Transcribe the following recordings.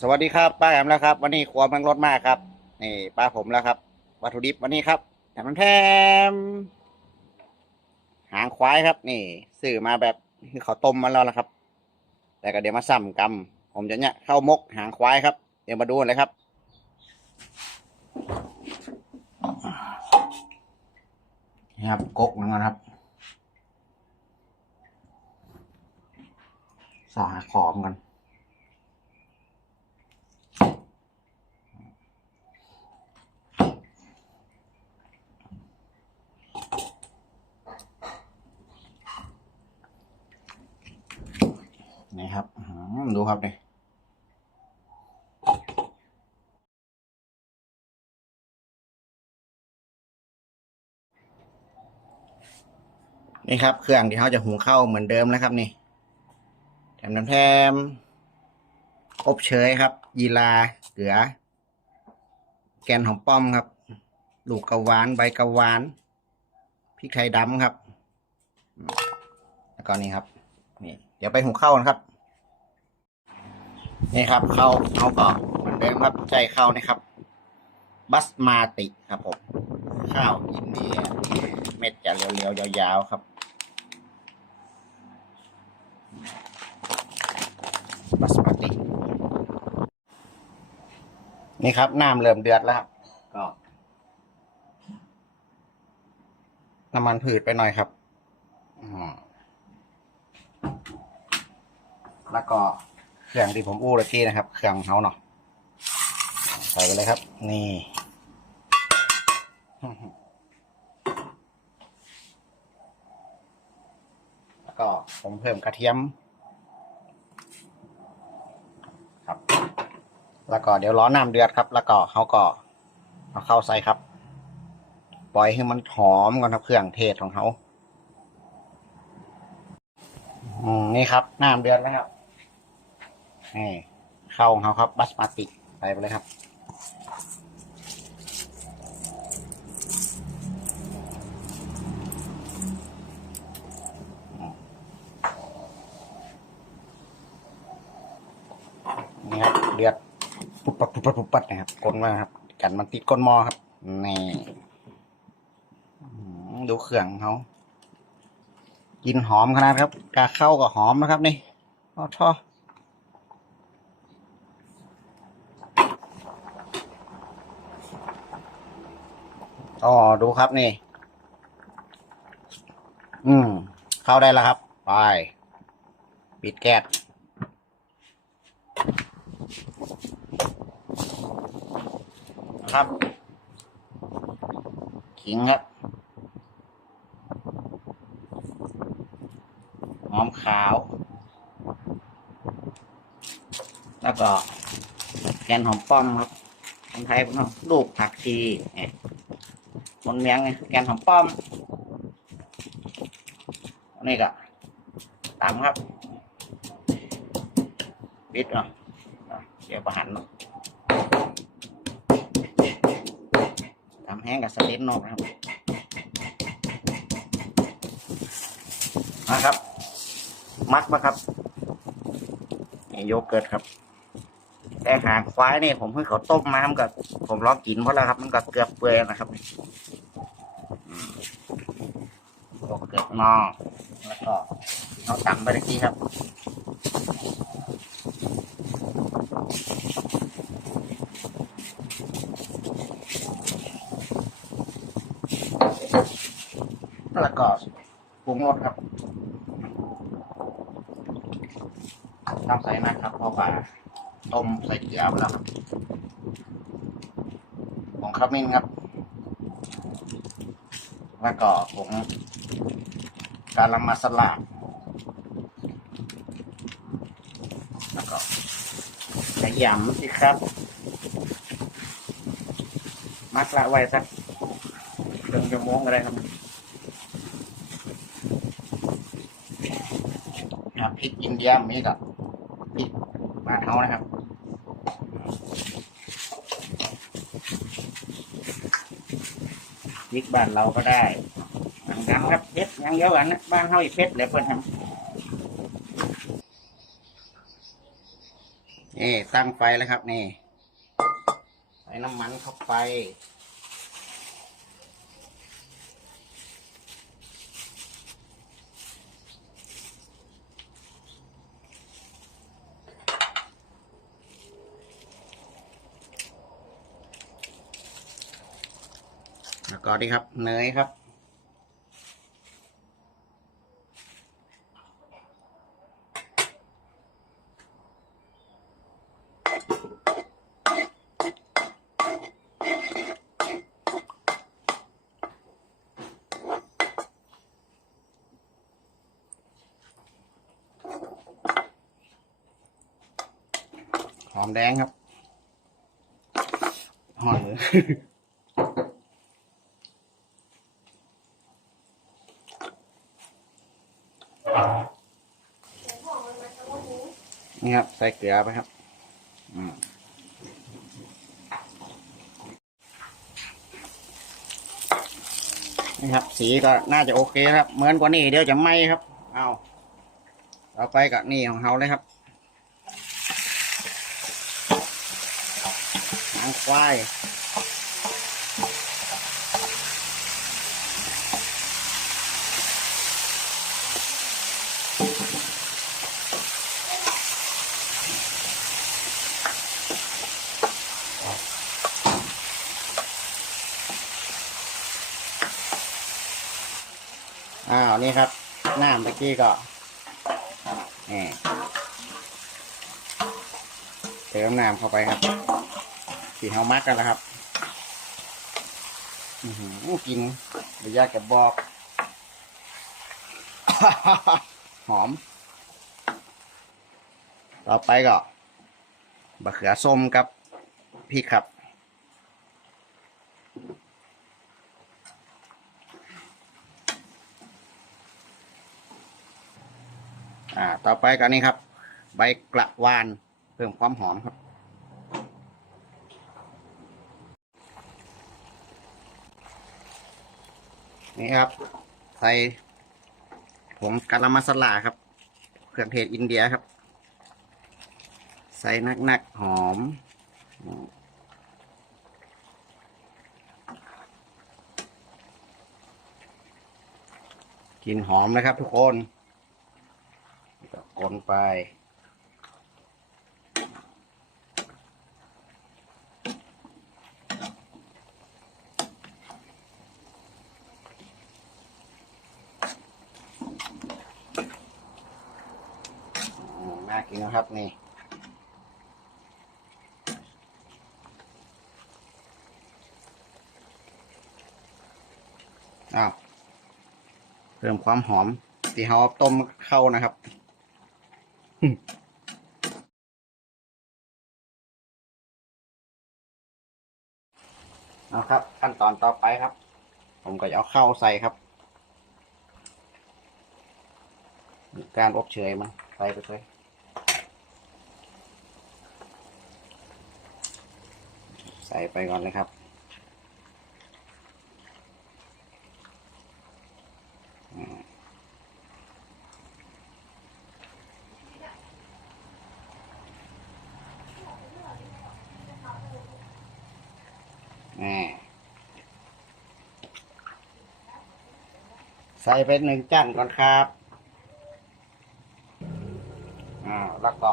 สวัสดีครับป้าแอมแล้วครับ วันนี้ครัวเมังรถมากครับนี่ป้าผมแล้วครับ วัตถุดิบวันนี้ครับแถมแถมหางควายครับ นี่ซื้อมาแบบคือเขาต้มมาแล้วนะครับ แต่ก็เดี๋ยวมาซ้ำกำผมจะเนี่ยเข้ามกหางควายครับ เดี๋ยวมาดูเลยครับนี่ครับกกมันนะครับสาขอมกัน นี่ครับดูครับเนี่ยนี่ครับ เครื่องที่เขาจะหุงข้าวเหมือนเดิมนะครับนี่แถมน้ำแถมอบเชยครับ ยีราเกลือ แกนหอมป้อมครับ ลูกกระวานใบกระวานพริกไทยดำครับ แล้วก็นี่ครับนี่ ดี๋ยวไปหุงข้าวกันครับ นี่ครับข้าวเขาก็เหมือนเดิมครับใจข้าวนี่ครับ บัสมาติครับผมข้าวอินเดียเม็ดจะเรียวๆยาวๆครับบัสมาติ นี่ครับน้ำเริ่มเดือดแล้วครับก็น้ำมันผืดไปหน่อยครับอืม แล้วก็เครื่องที่ผมอู้เมื่อกี้นะครับ เครื่องเขาเนาะใส่ไปเลยครับ นี่แล้วก็ผมเพิ่มกระเทียม ครับ แล้วก็เดี๋ยวร้อนน้ำเดือดครับ แล้วก็เขาก็เอาเข้าใส่ครับ ปล่อยให้มันหอมก่อนครับเครื่องเทศของเขาอืมนี่ครับน้ำเดือดแล้วครับ นี่ข้าของเขาครับบัสมาติใส่ไปเลยครับนี่ครับเดือดปุบปับปุบปับปุบปับนะครับก้นมาครับ กันมันติดก้นหม้อครับนี่ดูเครื่องเขากินหอมขนาดครับกาเข้าก็หอมนะครับนี่อ้อท่ อ๋อดูครับนี่ อืม เข้าได้แล้วครับ ไป ปิดแก๊สนะครับขิงครับหอมขาว แล้วก็แกนหอมป้อมครับคนไทยพวกเราลูกผักชี เนี่ยบนเมียงไงแกนหอมป้อมนนี้ก็ตำครับปิดเนาะอะเดี๋ยวประหันเนาะตำแห้งกับสลิดนอกนะครับมาครับ มักมาครับนี่โยเกิร์ตครับ แต่หางควายนี่ผมเพิ่งเขาต้มมามันก็ผมลองกินเพราะแล้วครับ มันก็เกือบเปื่อยนะครับ โยเกิร์ตนอแล้วก็เอาตำไปตะกี้ครับ แล้วก็ปรุงรสครับต้องใส่นะครับเพราะว่าต้มใส่เกลือไปแล้วครับผงขมิ้นครับ แล้วก็ผง การามาสลาแล้วก็ขยำสิครับ มักละไว้สักครึ่งชั่วงก็ได้ครับครับพริกอินเดียมีกับพริกบ้านเขานะครับพริกบ้านเราก็ได้ ยังครับเพชรยังเยอะอันนะบ้านเขาอีเพชรเลยเพื่นทนี่ตั้งไฟแล้วครับ นี่ใส่น้ำมันเข้าไปแล้วก็นี่ครับ เนยครับ หอมแดงครับหอมมือนี่ครับ ใส่เกลือไปครับนี่ครับ สีก็น่าจะโอเคครับ เหมือนกว่านี้เดี๋ยวจะไหม้ครับ เอาต่อไปกับนี่ของเขาเลยครับหาง ควายอ้าวนี่ครับน้ำตะกี้ก็นี่เติมน้ำเข้าไปครับีเฮามักกันแล้วครับ อือหือกินระยะกับบอก หอม ต่อไปก็บะเขือส้มกับพริกครับอ่า ต่อไปก็นี่ครับ ใบกระวาน เพิ่มความหอมครับ นี่ครับ ใส่ผงกะละมัสลาครับ เครื่องเทศอินเดียครับ ใส่นักๆหอมอืมกลินหอมเลยครับทุกคนก็คนไป อืมน่ากินนะครับนี่ อ้าว เพิ่มความหอมที่เราต้มเข้านะครับเอาครับ ขั้นตอนต่อไปครับ ผมก็จะเอาเข้าใส่ครับ การอบเชยมันใส่ไปเลยใส่ไปก่อนเลยครับ อืมนี่ ใส่ไปหนึ่งจั่นก่อนครับอ่าแล้วก็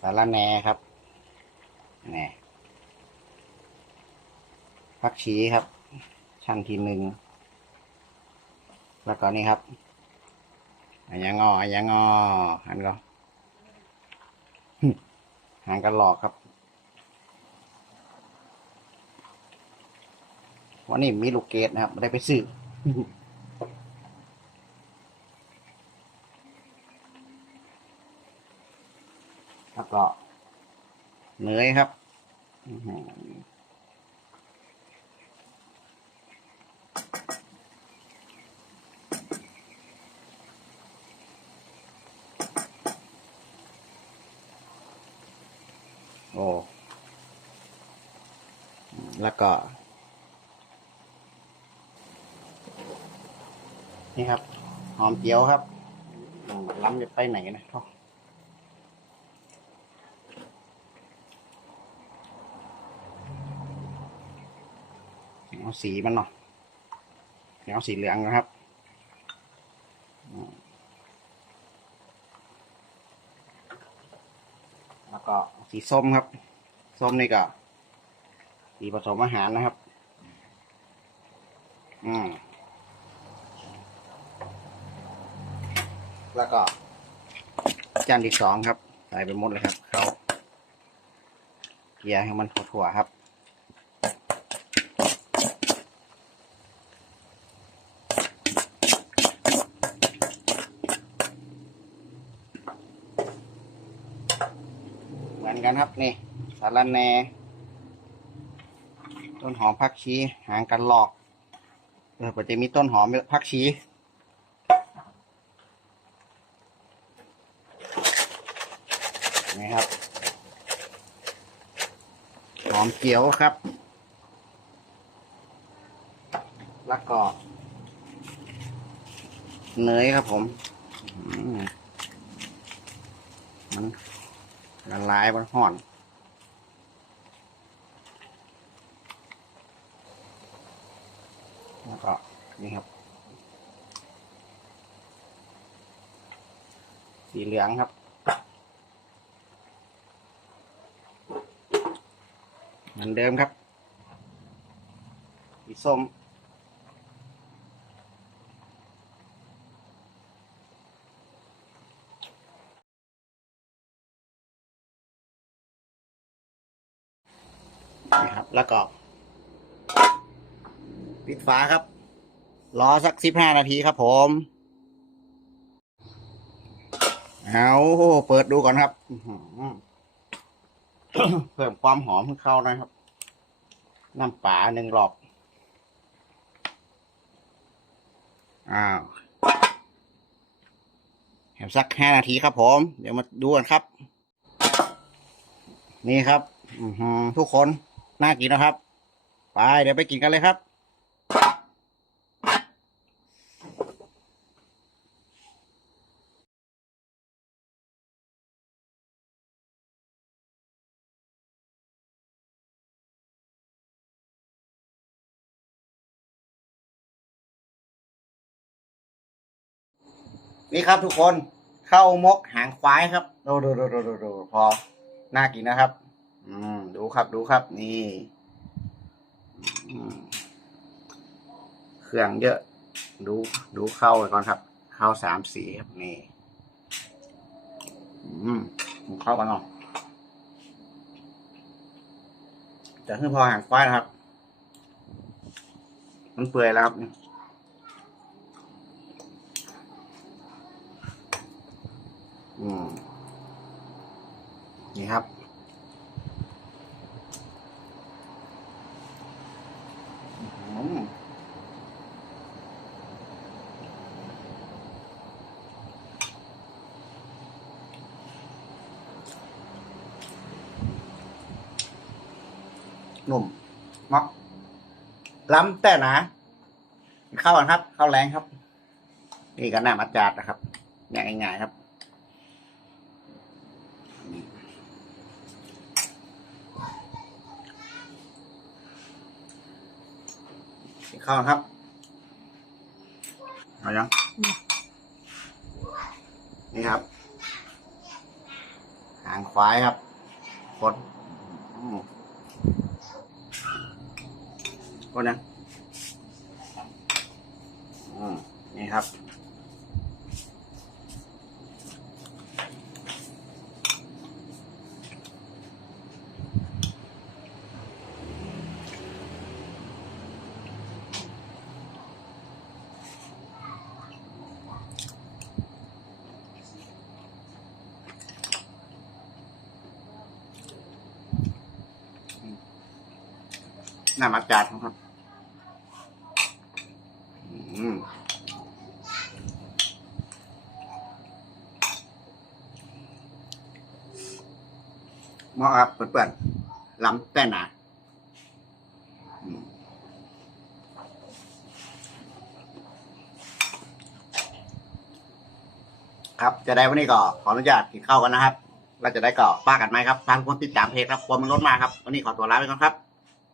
สาระแหน่ครับแหน่ผักชีครับ ชั้นที่หนึ่งแล้วก็นี่ครับอันยังงออันยังงอหันก็หางกันหลอกครับ วันนี้มีลูกเกดนะครับไได้ไปซื้อแล้วก็เนยครับ นี่ครับ หอมเจียวครับล้ำจะไปไหนนะท่อเอาสีมันหน่อยเอาสีเหลืองนะครับแล้วก็สีส้มครับ ส้มนี่ก็สีผสมอาหารนะครับ อืม แล้วก็จานที่สองครับ ใส่ไปหมดเลยครับเขาเกลี่ยให้มันทั่วๆครับเหมือนกันครับนี่สารแนต้นหอมผักชีหางกันหลอกเออก็จะมีต้นหอมผักชีนี่ครับ ห อมเกี๊ยวครับแล้วก็เนยครับผมมมันละลายมันห่อนแล้วก็นี่ครับ สีเหลืองครับ เหมือนเดิมครับสีส้มนี่ครับแล้วก็ปิดฝาครับ รอสักสิบห้านาทีครับผม เอาเปิดดูก่อนครับ เพิ่มความหอมให้เข้านะครับ น้ำปลาหนึ่งหลอกอ้าวแหมสักห้านาทีครับผม เดี๋ยวมาดูกันครับ นี่ครับทุกคนน่ากินนะครับ ไปเดี๋ยวไปกินกันเลยครับ นี่ครับทุกคนเข้ามกหางควายครับดูดูดูดูดูดูพอน่ากินนะครับ อืมดูครับดูครับ นี่เครื่องเยอะ ดูดูเข้าไปก่อนครับ เข้าสามสีครับนี่อืมเข้ากันเนาะจะขึ้นพอหางควายนะครับ มันเปื่อยแล้วครับ อืมนี่ครับอืมนุ่มมักล้ำแต่หนะเข้ากันครับ เข้าแรงครับ นี่ก็น้ำอาจารย์นะครับง่ายๆครับ กินข้าวครับเอายังนี่ครับ หางควายครับคดอืมคดนะ อืม นี่ครับ น้ำอาจารย์ครับอืมเหมาะครับเปื่อนๆล้ำแต่หนาครับ จะได้วันนี้ก็ขออนุญาตกินข้าวกันนะครับเราจะได้ก็ป้ากันไหมครับทางคนติดตามเพจครับความมันลดมาครับ วันนี้ขอตัวลาไปก่อนครับ